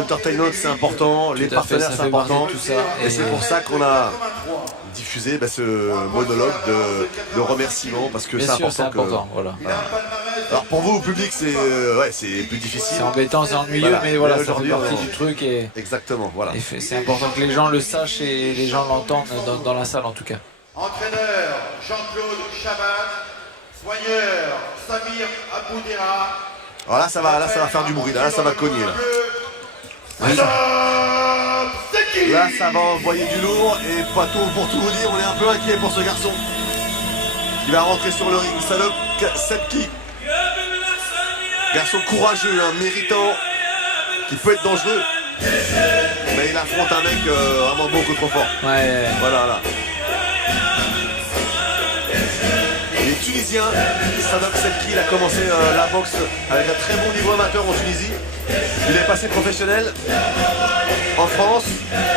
l'entertainment c'est important, les partenaires c'est important, tout ça. Et c'est pour ça qu'on a diffusé ce monologue de remerciement, parce que c'est important. Voilà. Alors pour vous, au public, c'est plus difficile. C'est embêtant, c'est ennuyeux, mais voilà, ça fait partie du truc. Exactement, voilà. C'est important que les gens le sachent et les gens l'entendent dans la salle en tout cas. Entraîneur Jean-Claude Chabat, soigneur Samir Aboudera. Alors là, ça va faire du bruit, là, ça va cogner. Là, ça va envoyer du lourd, et pour tout vous dire, on est un peu inquiet pour ce garçon. Il va rentrer sur le ring, Sadok Sepki. Garçon courageux, méritant, qui peut être dangereux. Mais il affronte un mec vraiment beaucoup trop fort. Ouais. Voilà, là. Il est tunisien, Sadok Sepki, il a commencé la boxe avec un très bon niveau amateur en Tunisie. Il est passé professionnel en France.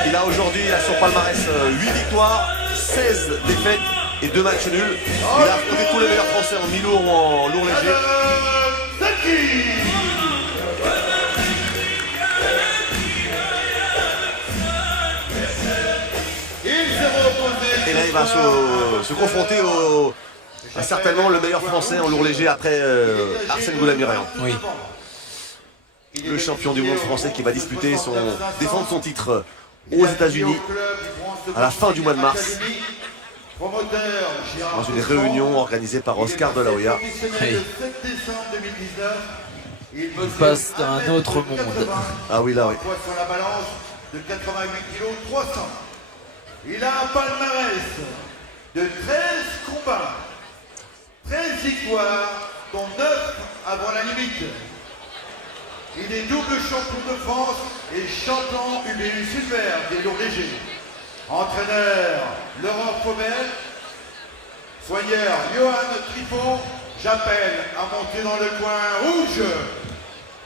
Il a aujourd'hui à son palmarès 8 victoires, 16 défaites et 2 matchs nuls. Il a affronté tous les meilleurs français en mi-lourd ou en lourd léger. Et là il va se confronter à certainement le meilleur français en lourd léger après Arsène Goulamirian. Oui. Le champion du monde français qui va défendre son titre aux États-Unis à la fin du mois de mars, dans une réunion organisée par Oscar de la Hoya. Il passe dans un autre monde. Ah oui, là, oui. Sur la balance de 88 kg 300. Il a un palmarès de 13 combats, 13 victoires, dont 9 avant la limite. Il est double champion de France et champion UBU Super des lourds légers. Entraîneur Laurent Faubert, soigneur Johan Trifon. J'appelle à monter dans le coin rouge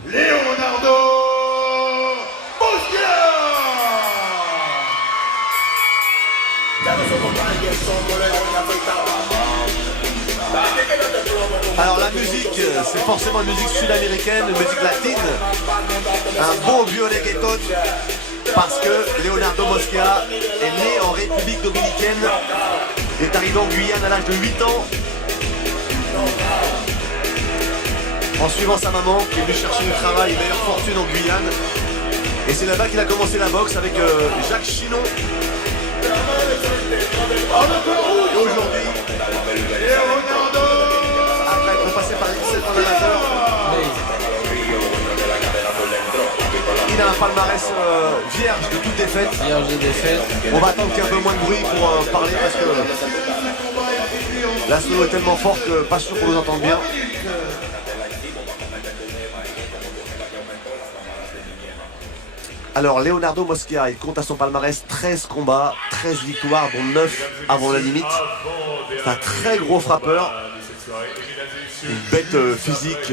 Leonardo Mosquera. Alors la musique, c'est forcément une musique sud-américaine, une musique latine, un bon vieux reggaeton, parce que Leonardo Mosquera est né en République dominicaine, il est arrivé en Guyane à l'âge de 8 ans, en suivant sa maman qui est venue chercher du travail et meilleure fortune en Guyane. Et c'est là-bas qu'il a commencé la boxe avec Jacques Chinon. Et aujourd'hui, après être passé par l'INSEP en amateur, il a un palmarès vierge de toute défaite. Vierge de défaite. On va attendre qu'il y ait un peu moins de bruit pour parler parce que la solo est tellement forte que pas sûr qu'on nous entende bien. Alors Leonardo Mosquera, il compte à son palmarès 13 combats, 13 victoires, dont 9 avant la limite. C'est un très gros frappeur. Une bête physique.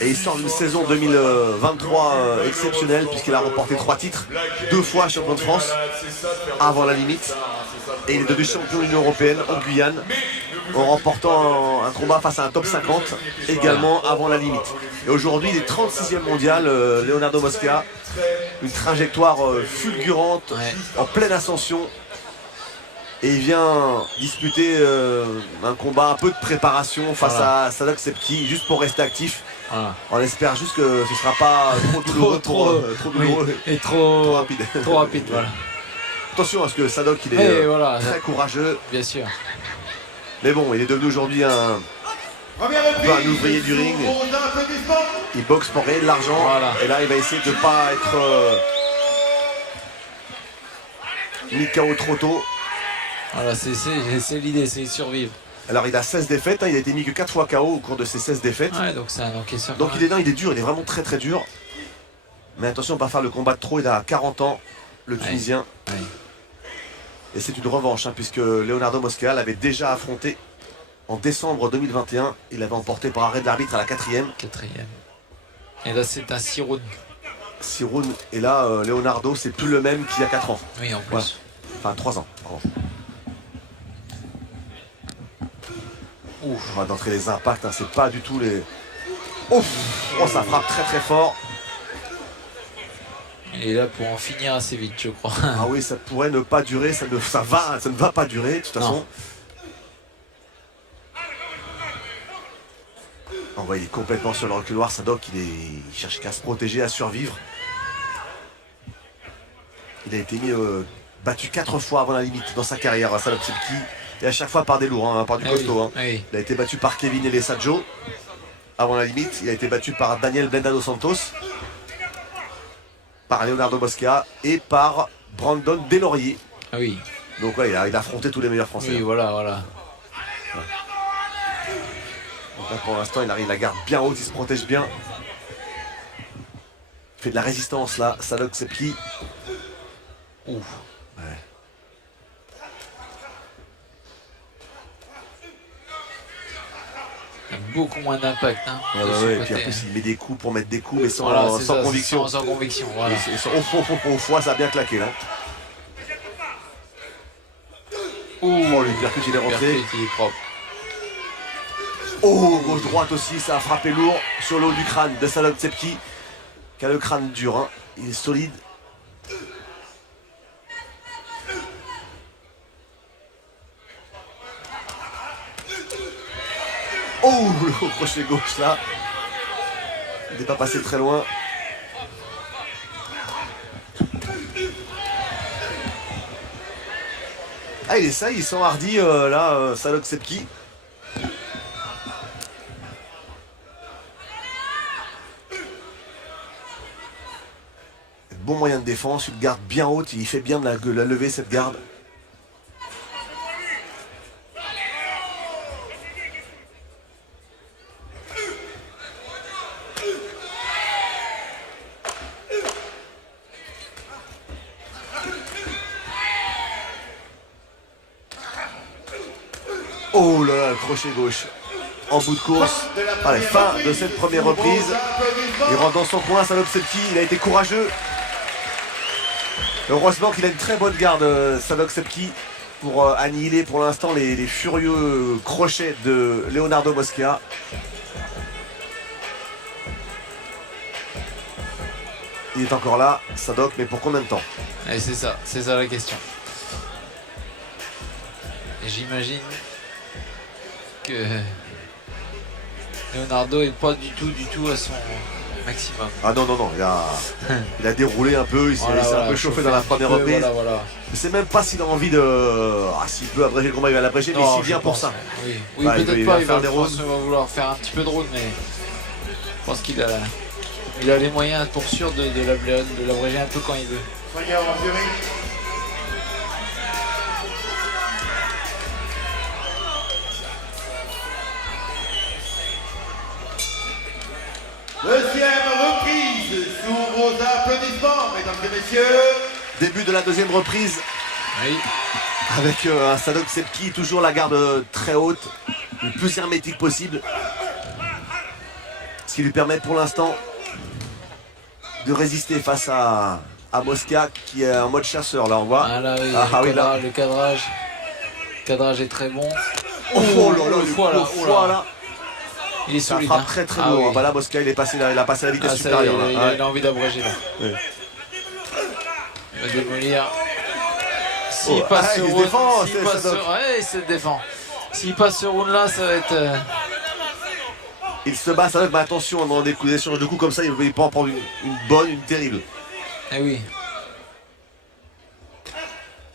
Et il sort d'une saison 2023 exceptionnelle puisqu'il a remporté 3 titres, 2 fois champion de France avant la limite. Et il est devenu champion de l'Union Européenne en Guyane en remportant un combat face à un top 50 également avant la limite. Et aujourd'hui il est 36e mondial, Leonardo Mosquera. Une trajectoire fulgurante, en pleine ascension. Et il vient disputer un combat, un peu de préparation face à Sadok Sepki, juste pour rester actif. On espère juste que ce ne sera pas trop douloureux, trop douloureux et trop rapide. Trop rapide, voilà. Attention parce que Sadok il est très courageux. Bien sûr. Mais bon, il est devenu aujourd'hui un ouvrier du ring. Il boxe pour gagner de l'argent. Et là il va essayer de ne pas être mis KO trop tôt. Voilà, c'est l'idée, c'est survivre. Alors il a 16 défaites, il a été mis que 4 fois KO au cours de ses 16 défaites. Ouais, donc c'est un encaisseur. Donc il est dur, il est vraiment très dur. Mais attention, on ne va pas faire le combat de trop, il a 40 ans, le Tunisien. Ouais. Et c'est une revanche, puisque Leonardo Mosquera l'avait déjà affronté en décembre 2021. Il avait emporté par arrêt de l'arbitre à la 4e. Et là c'est un 6 rounds. 6 rounds. Et là, Leonardo, c'est plus le même qu'il y a 4 ans. Oui, en plus. Ouais. Enfin, 3 ans, pardon. Ouf, on va d'entrer les impacts, c'est pas du tout les... Ouf, oh, ça frappe très fort. Il est là pour en finir assez vite, je crois. Ah oui, ça pourrait ne pas durer, ça ne va pas durer de toute façon. On voit, il est complètement sur le reculoir, Sadok, il cherche qu'à se protéger, à survivre. Il a été battu 4 fois avant la limite dans sa carrière, Sadok Sepki, et à chaque fois par des lourds, hein, par du costaud. Oui, oui. Il a été battu par Kevin Elesadjo avant la limite, il a été battu par Daniel Blenda dos Santos, par Leonardo Mosquera et par Brandon Deslauriers. Ah oui. Donc ouais, il a affronté tous les meilleurs Français. Oui, voilà. Donc là, pour l'instant, il arrive la garde bien haute, il se protège bien. Il fait de la résistance là, Sadok Sepki. Ouf. Ouais. Il y a beaucoup moins d'impact. Hein, Ouais, et puis en plus, il met des coups pour mettre des coups, mais sans, voilà, sans conviction. Sans conviction, voilà. Au foie, ça a bien claqué là. Oh, le percute, il est rentré. Percute, il est propre. Oh, gauche-droite aussi, ça a frappé lourd sur le haut du crâne de Sadok Sepki, qui a le crâne dur, hein. Il est solide. Oh, le crochet gauche là. Il n'est pas passé très loin. Ah, il essaye, il s'enhardit là, Sadok Sepki. Bon moyen de défense, une garde bien haute, il fait bien de la lever cette garde. Oh là là, le crochet gauche en bout de course. Allez, fin de cette première reprise. Il rentre dans son coin, Sadok Sepki, il a été courageux. Heureusement qu'il a une très bonne garde, Sadok Sepki, pour annihiler pour l'instant les furieux crochets de Leonardo Mosquera. Il est encore là, Sadok, mais pour combien de temps? Et c'est ça la question. Et j'imagine que Leonardo est pas du tout à son maximum. Ah non, il a déroulé un peu, il s'est un peu chauffé dans la première reprise. Voilà. Je sais même pas s'il a envie de... Ah, s'il peut abréger le combat, il va l'abréger, mais s'il vient pour ça. Oui, Bah, peut-être pas, il va drones. vouloir faire un petit peu de drone, mais je pense qu'il a les moyens pour sûr de l'abréger un peu quand il veut. Soyez en furie. Deuxième reprise sous vos applaudissements, mesdames et messieurs. Début de la deuxième reprise. Oui. Avec un Sadok Sepki, toujours la garde très haute, le plus hermétique possible. Ce qui lui permet pour l'instant de résister face à Mosquera qui est en mode chasseur. Là on voit. Ah là, oui, là. le cadrage. Le cadrage est très bon. Oh là là, le foie là. Il est Ça solide. frappe très très lourd. Oui. Bah là Mosquera il a passé la vitesse Ça supérieure. y est, Là. il a envie d'abréger là. Ouais. Il va démolir. S'il passe ce il se round, défend, s'il c'est passe Sadok. il se défend. S'il passe ce round là, ça va être. Il se bat Sadok, mais attention, dans des échanges de coups comme ça, il peut en prendre une bonne, une terrible. Eh oui.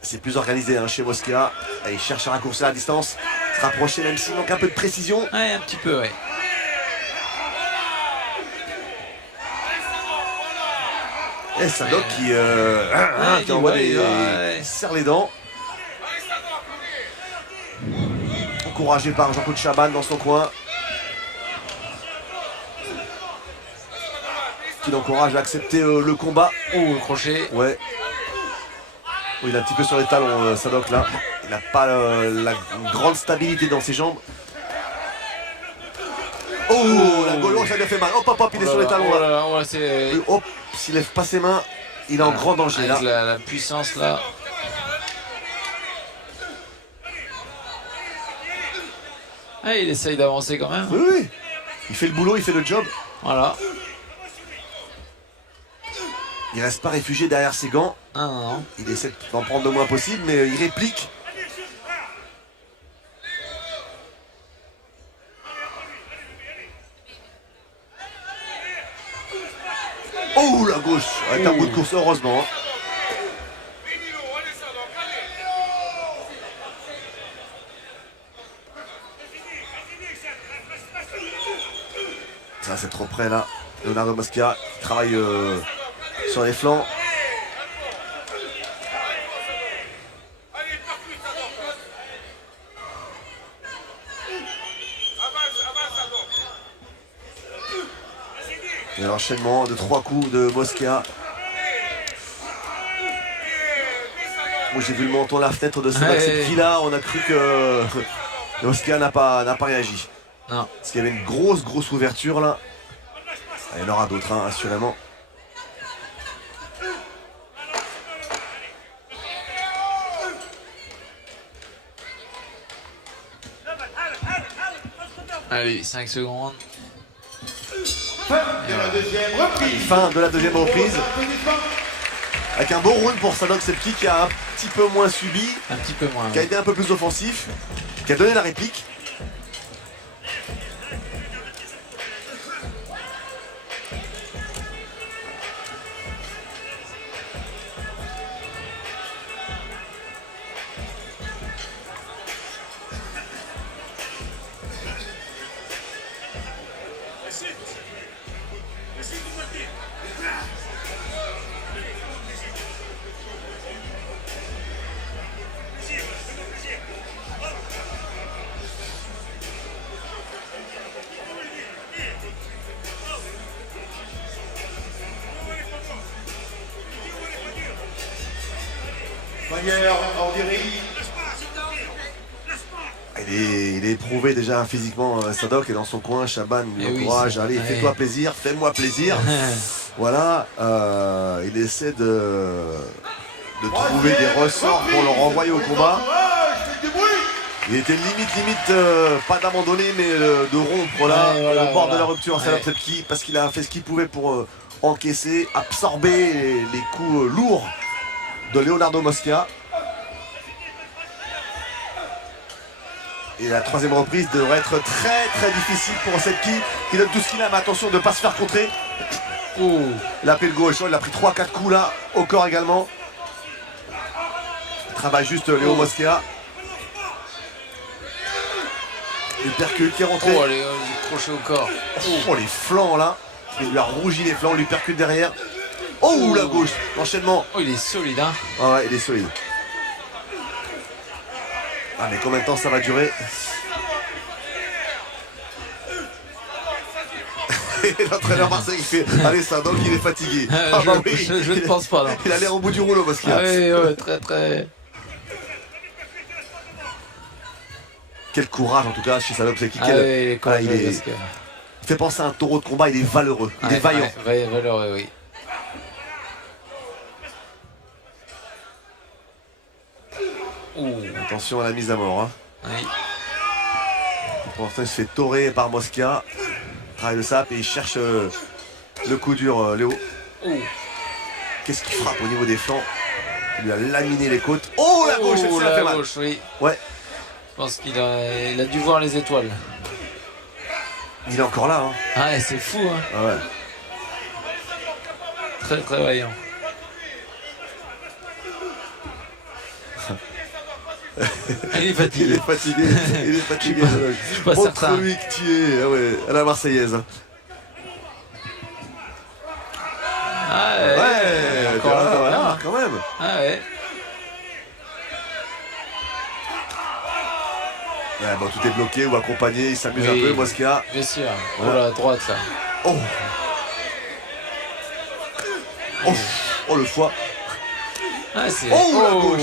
C'est plus organisé hein, chez Mosquera. Et il cherche à raccourcir la distance, se rapprocher même s'il manque un peu de précision. Ouais, un petit peu, ouais. Et Sadok qui envoie qui serre les dents. Encouragé par Jean-Claude Chaban dans son coin. Qui l'encourage à accepter le combat. Oh, le crochet. Ouais. Oh, il est un petit peu sur les talons, Sadok là. Il n'a pas la grande stabilité dans ses jambes. Oh, la gauche, ça lui a fait mal. Hop, hop, hop, il est sur les talons là. C'est. Hop, s'il lève pas ses mains, il est en grand danger là. Avec la puissance là. Ah, il essaye d'avancer quand même. Oui, oui. Il fait le boulot, il fait le job. Voilà. Il reste pas réfugié derrière ses gants. Ah non, non. Il essaie d'en prendre le moins possible, mais il réplique. Oh, la gauche avec un bout de course, heureusement. Ça, c'est trop près là. Leonardo Mosquera travaille sur les flancs. Et l'enchaînement de 3 coups de Mosquera. Moi j'ai vu le menton à la fenêtre de Sabaksevski là, on a cru que Mosquera n'a pas réagi. Non. Parce qu'il y avait une grosse ouverture là. Il y en aura d'autres, hein, assurément. Allez, 5 secondes. Fin de la deuxième reprise. Fin de la deuxième reprise. Avec un beau round pour Sabaksevski qui a un petit peu moins subi, Un petit peu moins. qui a été un peu plus offensif, qui a donné la réplique. Manière Ordieri. Il est éprouvé déjà physiquement, Sadok est dans son coin, Chaban lui Eh oui, encourage, c'est- allez, ouais. fais-toi plaisir, fais-moi plaisir. Voilà, il essaie de trouver des ressorts pour le renvoyer au combat. Faites du bruit. Il était limite, pas d'abandonner, mais de rompre là, Ouais, voilà, au bord de voilà. la rupture, Ouais. Sabaksevski, parce qu'il a fait ce qu'il pouvait pour encaisser, absorber les coups lourds de Leonardo Mosquera. Et la troisième reprise devrait être très difficile pour Setki qui donne tout ce qu'il a, mais attention de ne pas se faire contrer. Oh. Il a pris le gauche, il a pris 3-4 coups là, au corps également. Il travaille juste Léo Mosquera. Il percute qui est rentré. Oh, allez, crochet au corps. Oh, les flancs là. Il lui a rougi les flancs, il lui percute derrière. Oh, la gauche, l'enchaînement. Oh, il est solide, hein. Ah ouais, il est solide. Ah mais combien de temps ça va durer? Et l'entraîneur Marseille il fait allez ça donc il est fatigué. Ah bah oui, je ne pense pas, non. il a l'air au bout du rouleau parce qu'il Ah a... oui, ouais, très. Quel courage en tout cas chez Sabaksevski. Ah oui, il fait penser à un taureau de combat, il est valeureux, il est vaillant. Ouais, valeureux, oui. Attention à la mise à mort. Hein. Oui. Pour l'instant il se fait torer par Mosquera. Travaille le sap et il cherche le coup dur Léo. Qu'est-ce qu'il frappe au niveau des flancs? Il lui a laminé les côtes. Oh la gauche, elle la fait mal. gauche, oui. Ouais, Je pense qu'il a dû voir les étoiles. il est encore là. Hein. Ah ouais, c'est fou, hein. Ah ouais. Très vaillant. Il est fatigué. Il est fatigué, il est fatigué. Je suis pas certain. Montre-lui que tu es, ah ouais, à la Marseillaise. Hein. Ah Ouais, encore là, voilà, quand même. Ah ouais. Ouais, bon, tout est bloqué ou accompagné, il s'amuse Oui. un peu, Mosquera. Bien sûr. Voilà. Oh là, à droite là. Oh. Oh, le foie. Ah, c'est. Oh, la gauche.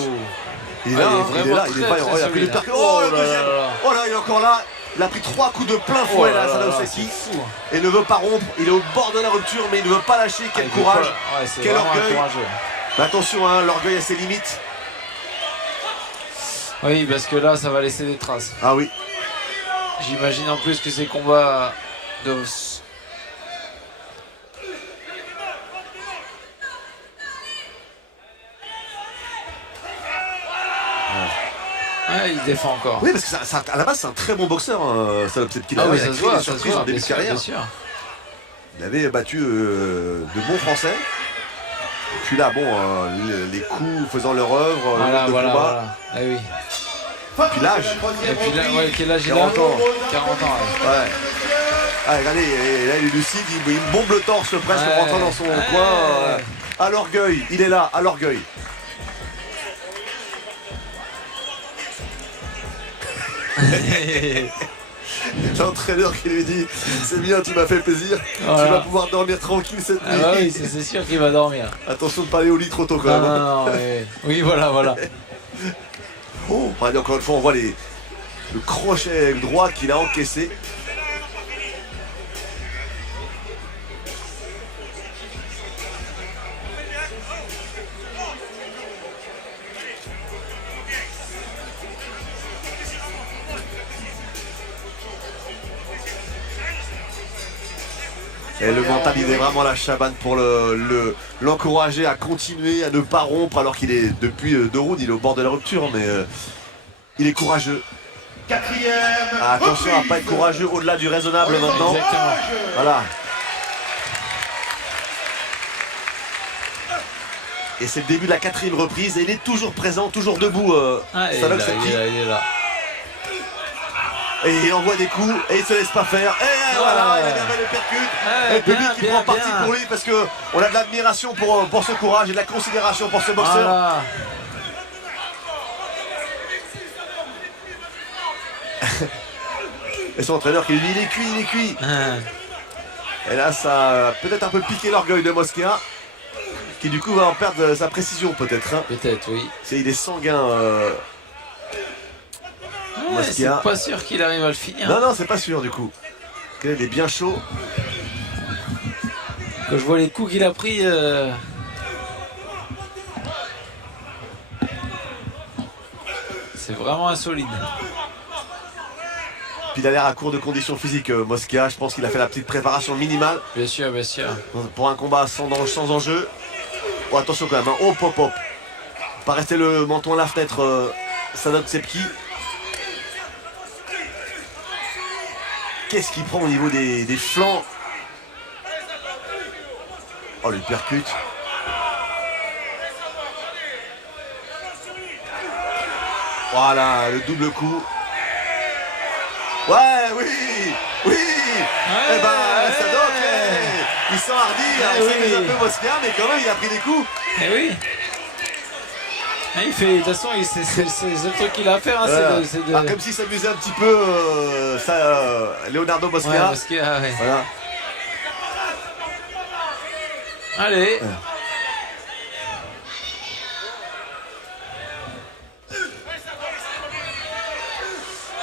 Il est là, Ah, hein, il est là, il est vaillant. Oh, il a pris le percute. Oh, le deuxième. Oh là, il est encore là. Il a pris 3 coups de plein fouet là, Sabaksevski. C'est fou. Et ne veut pas rompre. Il est au bord de la rupture, mais il ne veut pas lâcher. Quel courage. Ouais, c'est Quel vraiment orgueil. courageux. Mais attention, hein, l'orgueil a ses limites. Oui, parce que là, ça va laisser des traces. Ah oui. J'imagine en plus que ces combats de... Ouais, il se défend encore. Oui, parce que à la base, c'est un très bon boxeur, Salop Sepki. Ah oui, il a ça se créé voit, des ça se surprises en voit, début bien de sûr, carrière. bien sûr. Il avait battu de bons Français. Et puis là, bon, les coups faisant leur œuvre, le nombre de combats. Voilà. Ah oui. Puis l'âge. Et puis là, ouais, quel âge il a 40 ans. 40 ans, ouais. Ouais. Ah, regardez, et là il est lucide, il me bombe le torse presque en rentrant dans son coin. À l'orgueil, il est là, à l'orgueil. L'entraîneur qui lui dit c'est bien, tu m'as fait plaisir, Voilà. tu vas pouvoir dormir tranquille cette nuit. Ah bah oui, c'est sûr qu'il va dormir. Attention de pas aller au lit trop tôt quand Non, même. non, non, ouais. Oui, voilà. Oh, allez, encore une fois, on voit le crochet droit qu'il a encaissé. Et le mental, il est vraiment la Chaban pour l'encourager à continuer, à ne pas rompre, alors qu'il est depuis 2 rounds, il est au bord de la rupture, mais il est courageux. Quatrième. Attention à ne pas être courageux au-delà du raisonnable maintenant. Exactement. Voilà. Et c'est le début de la 4e reprise et il est toujours présent, toujours debout. Ah, il est Salop là, Sepki. il est là. Et il envoie des coups et il se laisse pas faire. Et voilà, il a bien fait le percute. Et le public qui prend parti pour lui parce qu'on a de l'admiration pour ce courage et de la considération pour ce boxeur. Voilà. Et son entraîneur qui lui dit il est cuit. Ah. Et là ça a peut-être un peu piqué l'orgueil de Mosquera, qui du coup va en perdre sa précision peut-être. Hein. Peut-être, oui. Il est sanguin. Ouais, c'est Mosquera. pas sûr qu'il arrive à le finir. Non, c'est pas sûr du coup. Il est bien chaud. Quand je vois les coups qu'il a pris... C'est vraiment insolite. Puis il a l'air à court de conditions physiques, Mosquera. Je pense qu'il a fait la petite préparation minimale Bien sûr, bien sûr. pour un combat sans enjeu. Oh, attention quand même, hein. Oh, pop. Pas rester le menton à la fenêtre, Salop Sepki. Qu'est-ce qu'il prend au niveau des flancs? Oh, le percute. Voilà, le double coup. Ouais, oui. Eh ben, Sadok, il s'enhardit, il s'amuse un peu Mosquera, mais quand même, il a pris des coups. Eh oui. Il fait, de toute façon, c'est le truc qu'il a à faire. Hein, Voilà. c'est de... Comme s'il s'amusait un petit peu, Leonardo Mosquera. Ouais, Mosquera, ouais. Voilà. Allez.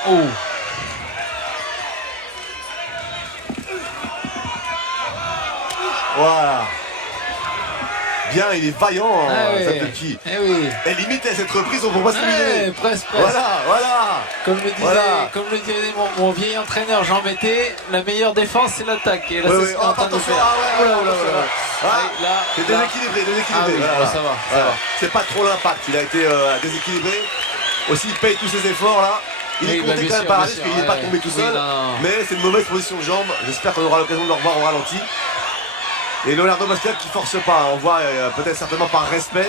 Oh. Voilà. Bien, il est vaillant, Ah Sepki. Eh oui. Et limite à cette reprise, on peut pas se Ouais, presque. Voilà. Comme le disait mon vieil entraîneur Jean Mété, la meilleure défense c'est l'attaque. Et là c'est ce qu'on est en train de attention, faire. ah ouais, Là, c'est là. déséquilibré. Ah oui, voilà. ça va. Voilà. C'est pas trop l'impact, il a été déséquilibré. Aussi, il paye tous ses efforts là. Il est compté quand même par parce qu'il n'est pas tombé tout seul. Mais c'est une mauvaise position de jambe. J'espère qu'on aura l'occasion de le revoir au ralenti. Et Leonardo Mosquera qui force pas, on voit peut-être certainement par respect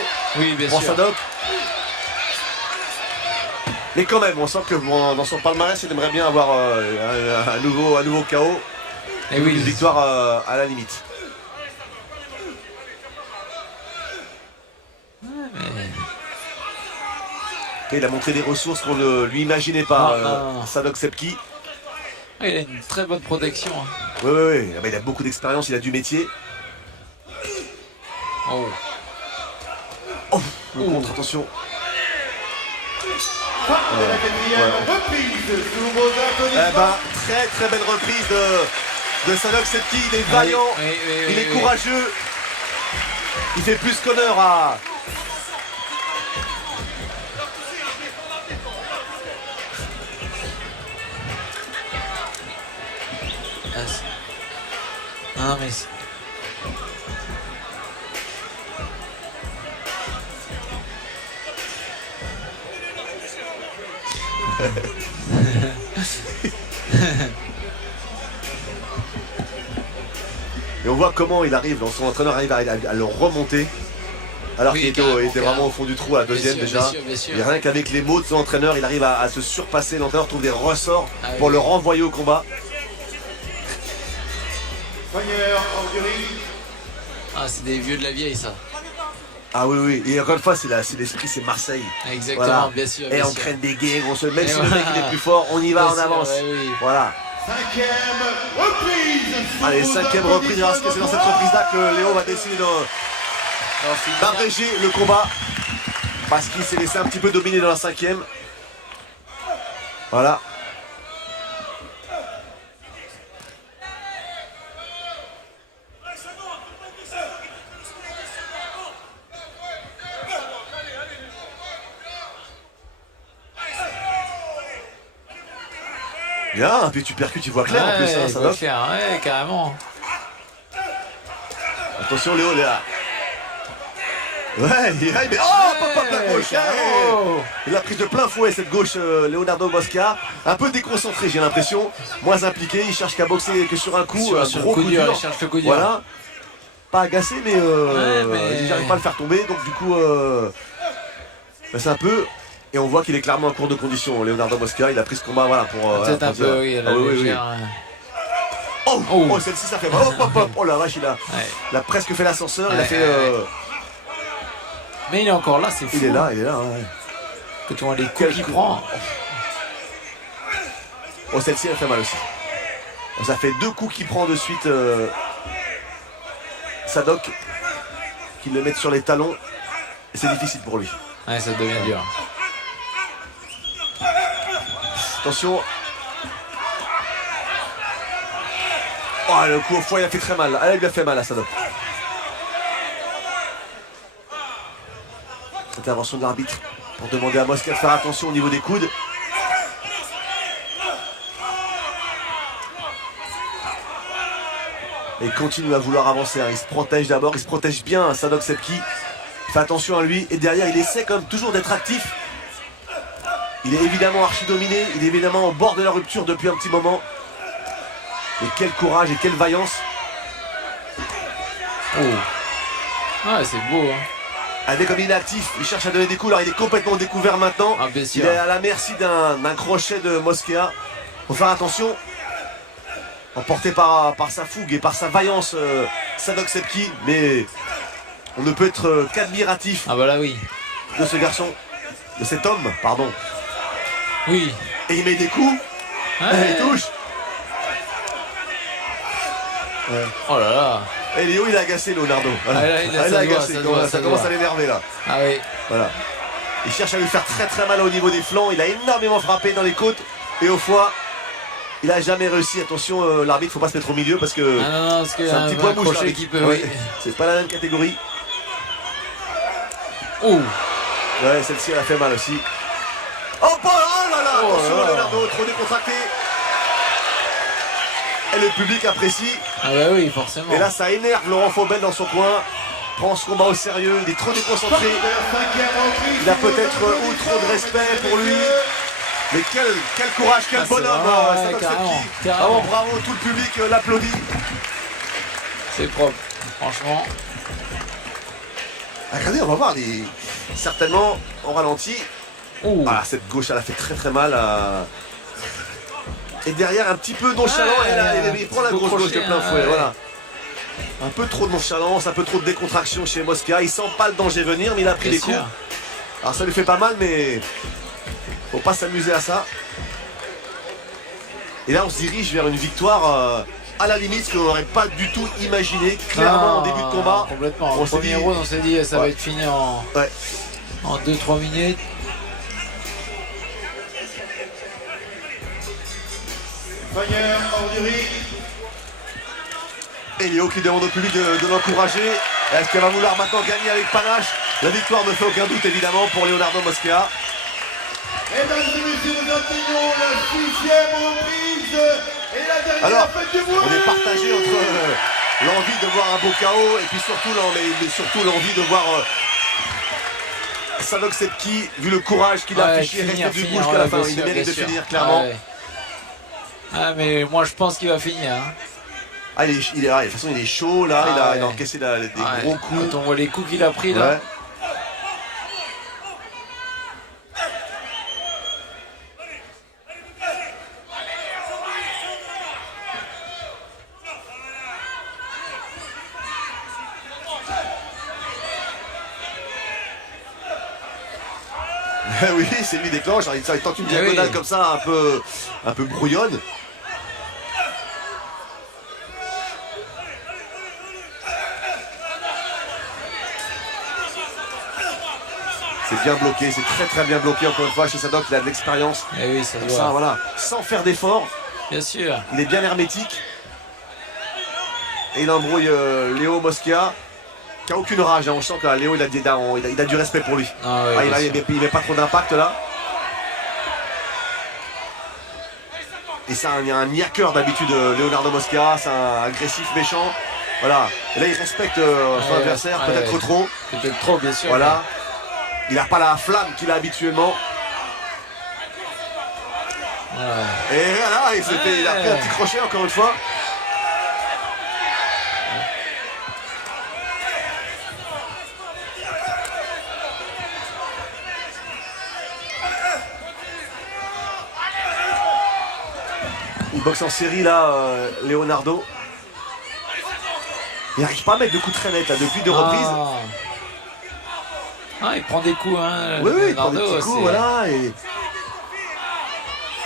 pour Sadok. Mais quand même, on sent que dans son palmarès, il aimerait bien avoir un nouveau KO. Et une victoire à la limite. Et il a montré des ressources qu'on ne lui imaginait pas, Salop Sepki. Il a une très bonne protection. Oui. Il a beaucoup d'expérience, il a du métier. Oh, le contre, attention. Fin de la quatrième reprise sous vos applaudissements. Très belle reprise de Salop Sepki. Il est vaillant, il est courageux. Il fait plus qu'honneur à... Ah mais... Et on voit comment il arrive, son entraîneur arrive à le remonter. Alors Oui, qu'il était carrément, vraiment au fond du trou à la deuxième bien sûr, déjà. bien sûr. Et rien qu'avec les mots de son entraîneur, il arrive à se surpasser. L'entraîneur trouve des ressorts pour oui. le renvoyer au combat. Soigneur hors du ring. Ah, c'est des vieux de la vieille, ça. Ah oui, oui. Et encore une fois, c'est l'esprit, c'est Marseille. Exactement, Voilà. bien sûr. Et bien on sûr. craigne des guerres, on se même Et si voilà. le mec il est plus fort, on y va, Bien on sûr, avance. ouais, oui. Voilà. Cinquième reprise. Allez, cinquième reprise. Alors, est-ce que c'est dans cette reprise-là que Léo va décider Alors, finir. d'abréger le combat? Parce qu'il s'est laissé un petit peu dominer dans la cinquième. Voilà. Bien, puis tu percutes, tu vois clair en plus, hein, il ça va va. faire, ouais, carrément. Attention Léo, là. Ouais, il mais oh, pop, la gauche. carrément. Ouais. Il a pris de plein fouet cette gauche, Leonardo Mosca. Un peu déconcentré, j'ai l'impression. Moins impliqué, il cherche qu'à boxer que sur un coup. Sur Un le gros coup dur, dur. il cherche le coup dur. Voilà. Pas agacé, mais, mais- j'arrive pas à le faire tomber. Donc du coup, c'est un peu. Et on voit qu'il est clairement en cours de condition. Leonardo Mosca, il a pris ce combat voilà, pour. Peut-être un pour dire- peu, oui, la Ah oui, oui, oui. légère. Oh, Oh. oh, celle-ci ça fait mal. Hop, hop, hop. Oh la vache, Ouais. il a presque fait l'ascenseur. Il a Ouais, fait. ouais. Mais il est encore là, c'est fou. Il est là, ouais. Que tu vois les coups Quel qu'il coup. prend. Oh, celle-ci elle fait mal aussi. Oh, ça fait 2 coups qu'il prend de suite. Sadok, qui le met sur les talons. Et c'est difficile pour lui. Ouais, ça devient dur. Attention. Oh, le coup au foie, il a fait très mal. Ah, il lui a fait mal à Sadok. Intervention de l'arbitre pour demander à Mosca de faire attention au niveau des coudes. Et il continue à vouloir avancer. Hein. Il se protège d'abord, il se protège bien, Sadok Sepki. Il fait attention à lui. Et derrière, il essaie comme toujours d'être actif. Il est évidemment archi dominé. Il est évidemment au bord de la rupture depuis un petit moment. Et quel courage et quelle vaillance. Oh. Ouais, c'est beau, hein. Avec comme il est actif, il cherche à donner des coups. Alors il est complètement découvert maintenant. Ah, bien sûr. Il est à la merci d'un crochet de Mosquea. Faut faire attention. Emporté par sa fougue et par sa vaillance, Sadok Sepki. Mais on ne peut être qu'admiratif Ah bah là, oui. de ce garçon, de cet homme, pardon. Oui. Et il met des coups, Ouais. et il touche. Oh là là. Et Léo il a agacé Leonardo. Voilà. Ah, là, il a- Ah, il ça a se voit, agacé, ça se voit, ça ça se commence voit. à l'énerver là. Ah oui. Voilà. Il cherche à lui faire très très mal au niveau des flancs. Il a énormément frappé dans les côtes et au foie. Il a jamais réussi. Attention, l'arbitre, faut pas se mettre au milieu parce que Ah non, non, parce qu'il y c'est a un petit un point bouche. crochet l'arbitre. qui peut, Ouais. oui. C'est pas la même catégorie. Oh. Ouais, celle-ci elle a fait mal aussi. Oh, oh là là, Oh attention là là. Leonardo, trop décontracté. Et le public apprécie. Ah bah oui, forcément. Et là, ça énerve Laurent Faubel dans son coin. Prend ce combat au sérieux. Il est trop déconcentré. De la cinquième reprise. Il a peut-être eu trop de respect pour lui. Mais quel courage, quel Ah, c'est bonhomme, vrai, ouais, Sadok carrément, Sepki. carrément. Bravo, bravo, tout le public l'applaudit. C'est propre. Franchement. Regardez, on va voir certainement en ralenti. Oh. Ah, cette gauche, elle a fait très très mal. Et derrière, un petit peu nonchalant, Ouais, et là, il prend la petit peu grosse gauche de crochet, plein hein, fouet. ouais. Voilà. Un peu trop de nonchalance, un peu trop de décontraction chez Mosca. Il sent pas le danger venir, mais il a pris Bien des coups. sûr. Alors ça lui fait pas mal, mais faut pas s'amuser à ça. Et là, on se dirige vers une victoire à la limite, ce qu'on n'aurait pas du tout imaginé. Clairement, en début de combat, Complètement. on Au s'est premier dit- round, on s'est dit ça va Ouais. être fini en, ouais. en 2-3 minutes. Soigneur hors du ring. Et Léo qui demande au public de l'encourager. Est-ce qu'elle va vouloir maintenant gagner avec panache? La victoire ne fait aucun doute évidemment pour Leonardo Mosquea. Mesdames et messieurs, nous atteignons la sixième reprise et la dernière Alors, fête du bruit. on est partagé entre l'envie de voir un beau chaos et puis surtout l'envie de voir Sadok Sepki, vu le courage qu'il a affiché, reste debout jusqu'à la fin. Il mérite de finir, clairement. Ah, mais moi je pense qu'il va finir. Hein. Ah, de toute façon, il est chaud là. Il a encaissé des gros coups. Quand on voit les coups qu'il a pris là. Ouais. Oui, c'est lui déclenche. Il tente une diagonale comme ça, un peu brouillonne. C'est bien bloqué, c'est très bien bloqué encore une fois chez Sadok, il a de l'expérience. Et oui, ça doit. Ça, voilà, sans faire d'effort. Bien sûr. Il est bien hermétique. Et il embrouille Léo Mosquera, qui a aucune rage. Hein. On sent que là, Léo, il a du respect pour lui. Ah ouais, il met pas trop d'impact là. Et c'est un niaqueur d'habitude, Leonardo Mosquera, c'est un agressif, méchant. Voilà. Et là, il respecte son adversaire, peut-être trop. Peut-être trop, bien sûr. Voilà. Il n'a pas la flamme qu'il a habituellement. Ouais. Et voilà, il a pris un petit crochet encore une fois. Il boxe en série là, Leonardo. Il n'arrive pas à mettre de coups très nets là, depuis deux reprises. Ah, il prend des coups, hein. Oui, il prend des petits coups, voilà. Et...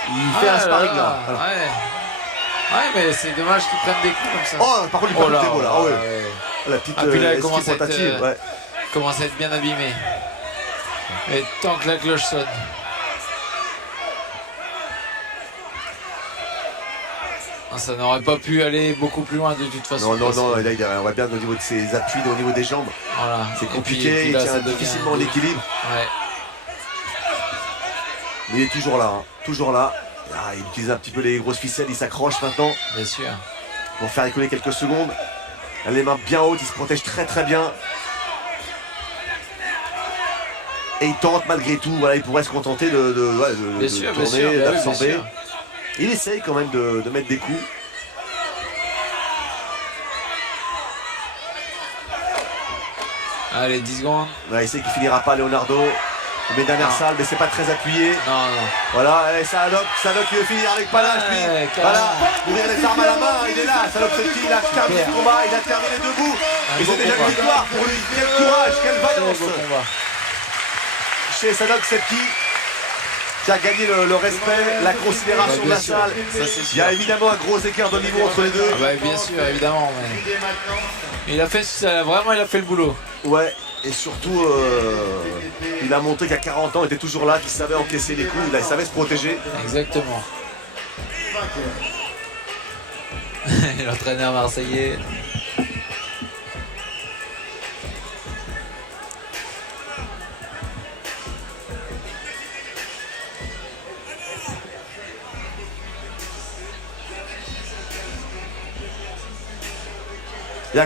il fait un sparring là. Voilà. Ouais, mais c'est dommage qu'il prenne des coups comme ça. Oh, par contre, il prend le tempo là. Ah, ouais. La petite puis là, il esquive rotative. commence à être bien abîmé. Et tant que la cloche sonne. Ça n'aurait pas pu aller beaucoup plus loin de toute façon. Non, là, on voit bien au niveau de ses appuis, au niveau des jambes. Voilà. C'est compliqué, puis là, il tient difficilement l'équilibre. Ouais. Mais il est toujours là, hein. Toujours là. Ah, il utilise un petit peu les grosses ficelles, il s'accroche maintenant. Bien sûr. Pour faire écouler quelques secondes. Il a les mains bien hautes, il se protège très bien. Et il tente malgré tout, voilà, il pourrait se contenter de tourner, d'absorber. Il essaye quand même de mettre des coups. Allez, 10 secondes. Là, il sait qu'il finira pas, Leonardo. Il met dernière salle, mais c'est pas très appuyé. Non. Voilà, et Sadok qui veut finir avec panache, lui. Voilà, ouvrir les armes à la main, il est là. Sadok Sepki, il a terminé le combat, il a terminé debout. Et c'est déjà une victoire pour lui. Quel courage, quelle vaillance. Chez Sadok Sepki, qui a gagné le respect, la considération de la salle. Il y a évidemment un gros écart de niveau entre les deux. Ah bah, bien sûr, évidemment. Mais... il a fait le boulot. Ouais, et surtout, il a montré qu'à 40 ans, il était toujours là, qu'il savait encaisser les coups, il savait se protéger. Exactement. L'entraîneur marseillais.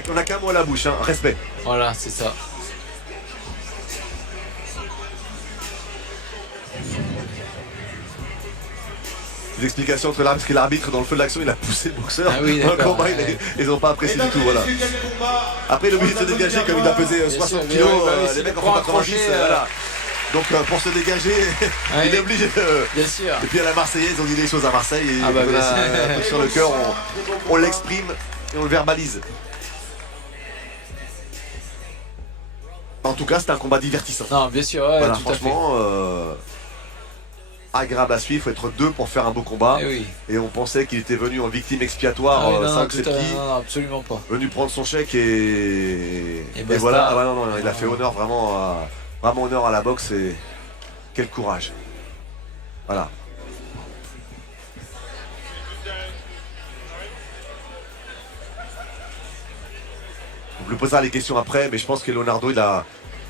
On n'a qu'un mot à la bouche, hein. Respect. Voilà, c'est ça. Des explications entre l'arbitre, parce que l'arbitre, dans le feu de l'action, il a poussé le boxeur. Ah oui, dans le combat, ils n'ont pas apprécié du tout. Voilà. Après, il est obligé de se dégager, comme il a pesé 60 kg, les mecs en font 90. Voilà. Donc pour se dégager, il est obligé de... Bien sûr. Et puis à la Marseillaise, on dit des choses à Marseille, et on a un truc sur le cœur, on l'exprime et on le verbalise. En tout cas, c'était un combat divertissant. Non, bien sûr, ouais, voilà, tout franchement, agréable à suivre. Il faut être deux pour faire un beau combat. Et on pensait qu'il était venu en victime expiatoire. Non, absolument pas. Venu prendre son chèque et voilà. Ah, non, il a fait honneur vraiment honneur à la boxe et quel courage. Voilà. On lui posera les questions après, mais je pense que Leonardo, il a,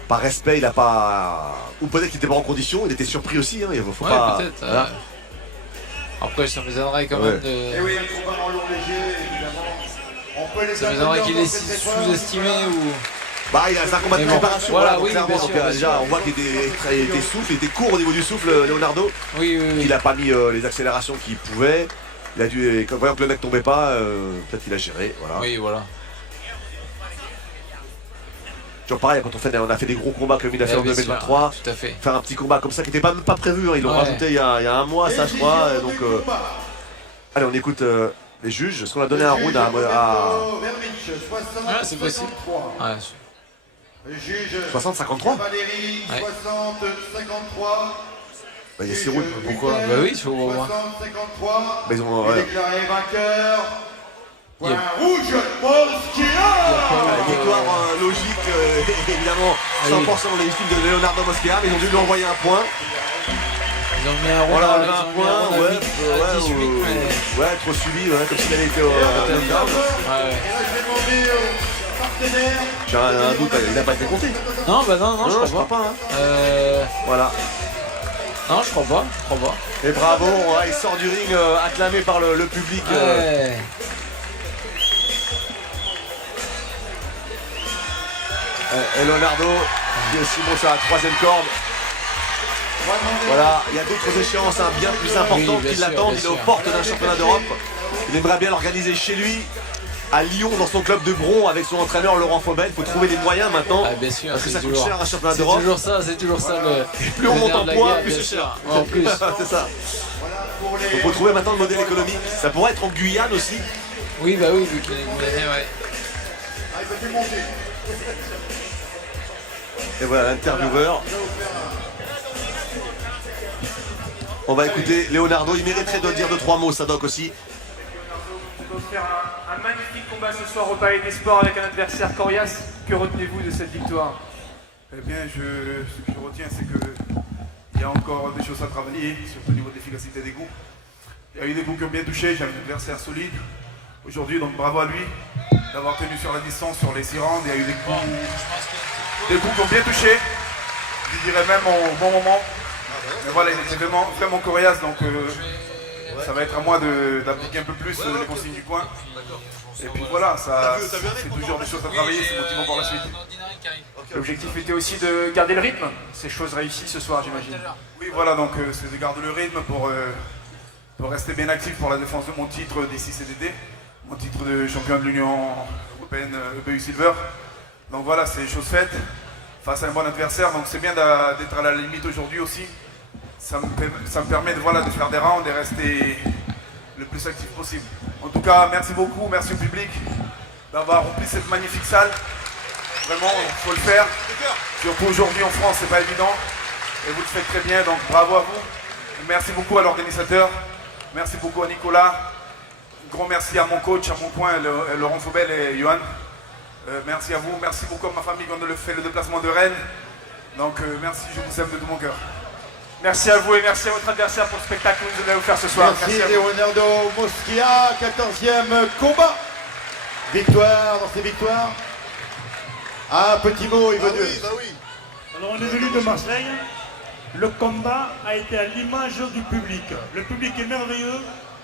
par respect, il a pas... Ou peut-être qu'il n'était pas en condition, il était surpris aussi. Hein, il faut pas... peut-être. Voilà. Après, ça m'étonnerait quand même de... Et oui, un combat en long léger, évidemment. On peut les ça m'étonnerait qu'il est sous-estimé ou... Bah, il a un combat de Mais bon, préparation, voilà, donc oui, clairement. bien Donc, sûr, bien déjà, sûr. on voit qu'il était souple, il était court au niveau du souffle, Leonardo. Oui, oui, oui. Il a pas mis les accélérations qu'il pouvait. Il a dû, voyant que le mec tombait pas, peut-être qu'il a géré. Voilà. Oui, voilà. Toujours pareil, quand on a fait des gros combats comme il a fait en Bien sûr, 2023. tout à fait. Faire un petit combat comme ça qui n'était même pas prévu, hein. Ils l'ont Ouais. rajouté il y a un mois, ça je crois. Décision Donc, du combat. allez, on écoute les juges. Est-ce qu'on a donné un round à. Vermich, 60, Ouais, c'est possible. 53. Ouais. Juge 60-53 Valérie, Ouais. 60, 53. Bah, il y a 6 rounds, pourquoi Bah oui, il faut voir. 60, 53. Bah, ils ont. Et Ouais. déclaré vainqueur. Point Il y a- rouge, Mosquera. Victoire logique, évidemment, Ah oui. 100% légitime de Leonardo Mosquera, mais ils ont dû lui envoyer un point. Ils ont mis un round. Voilà, ils un ont mis point, round à ouais, 18, mais- ouais, trop suivi, ouais, comme s'il avait été au Ouais, knockdown. ouais. Et là, je vais demander aux partenaires. J'ai un doute, il n'a pas été compté. Non, bah non, je crois pas. pas. Hein. Euh... Voilà. Non, je crois pas. Et bravo, ouais, il sort du ring acclamé par le public. Ouais. Et Leonardo qui est aussi bon sur la troisième corde. Voilà, il y a d'autres échéances bien plus importantes Oui, bien qui sûr, l'attendent. bien Il est aux sûr. portes d'un championnat d'Europe. Il aimerait bien l'organiser chez lui, à Lyon, dans son club de Bron, avec son entraîneur Laurent Faubel. Il faut trouver des moyens maintenant. Ah, bien sûr, Parce que c'est ça coûte toujours- cher un championnat C'est d'Europe. toujours ça le. Plus on le monte nerf en de la poids, guerre, plus bien c'est sûr. cher. En plus. C'est ça. Pour les. Donc il faut trouver maintenant le modèle économique. Ça pourrait être en Guyane aussi. Oui, bah oui, vu qu'il est Guyanais, ouais. Ah, il va démonter. Et voilà l'intervieweur. On va écouter Leonardo. Il mériterait de dire 2-3 mots, Sadok aussi. On va faire un magnifique combat ce soir au Palais des Sports avec un adversaire coriace. Que retenez-vous de cette victoire? Eh bien, ce que je retiens, c'est qu'il y a encore des choses à travailler, surtout au niveau de l'efficacité des coups. Il y a eu des coups qui ont bien touché, j'ai un adversaire solide aujourd'hui, donc bravo à lui d'avoir tenu sur la distance sur les 6 rounds. Il y a eu des coups qui ont bien touché, je dirais même au bon moment. Mais voilà, il était vraiment coriace, donc ça va être à moi d'appliquer un peu plus les consignes du coin. Et puis voilà, c'est toujours des choses à travailler, c'est motivant pour la suite. L'objectif était aussi de garder le rythme. Ces choses réussies ce soir, j'imagine. Oui, voilà, donc c'est de garder le rythme pour rester bien actif pour la défense de mon titre d'ici CDD, mon titre de champion de l'Union Européenne EBU Silver. Donc voilà, c'est chose faite face à un bon adversaire, donc c'est bien d'être à la limite aujourd'hui aussi. Ça me permet de faire des rounds et rester le plus actif possible. En tout cas, merci beaucoup, merci au public d'avoir rempli cette magnifique salle. Vraiment, il faut le faire. Surtout aujourd'hui en France, c'est pas évident. Et vous le faites très bien, donc bravo à vous. Merci beaucoup à l'organisateur. Merci beaucoup à Nicolas. Un grand merci à mon coach, à mon coin, Laurent Faubel et Johan. Merci à vous. Merci beaucoup à ma famille qui a fait le déplacement de Rennes. Donc merci, je vous aime de tout mon cœur. Merci à vous et merci à votre adversaire pour le spectacle que vous allez vous faire ce soir. Merci à vous. Leonardo Mosquera, 14e combat. Victoire dans ses victoires. Un petit mot, Yves Dieu. Alors on est venu de Marseille. Le combat a été à l'image du public. Le public est merveilleux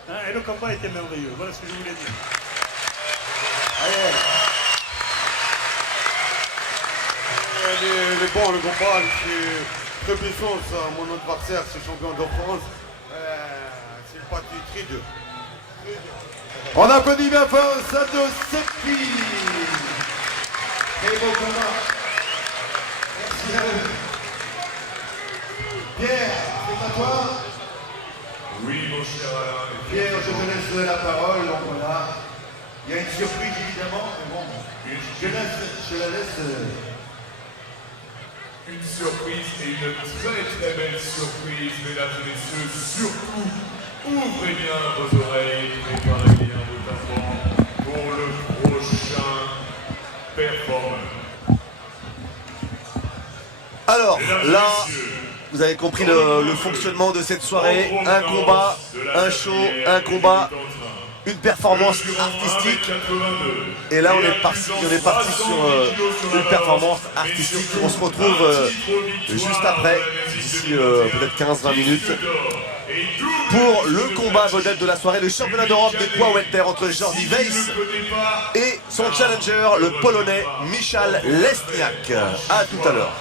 hein, et le combat était merveilleux. Voilà ce que je voulais dire. Le combat, c'est très puissant, ça. Mon adversaire, c'est champion de France. C'est pas du triple. On applaudit bien fort Sado Seppi. Très beau combat. Merci à vous. Pierre, c'est à toi. Oui, mon cher Alain. Pierre, je te laisse la parole. Donc voilà. Il y a une surprise évidemment, mais bon, je la laisse. Une surprise et une très très belle surprise, mesdames et messieurs. Surtout, ouvrez bien vos oreilles, préparez bien vos tapants pour le prochain performance. Alors, Mesdames et là, messieurs, vous avez compris le fonctionnement de cette soirée. Un combat, un show, un combat, une performance artistique. Et là, on est parti sur une performance artistique. On se retrouve juste après, d'ici peut-être 15-20 minutes. pour le combat vedette de la soirée, le championnat d'Europe des poids welter entre Jordi Weiss et son challenger, le Polonais Michal Lesniak. A tout à l'heure.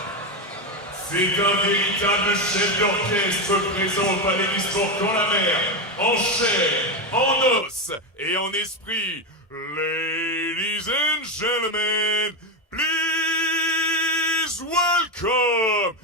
C'est un véritable chef d'orchestre présent au Palais du Sport Camp-la-Mer, en chair, en os et en esprit. Ladies and gentlemen, please welcome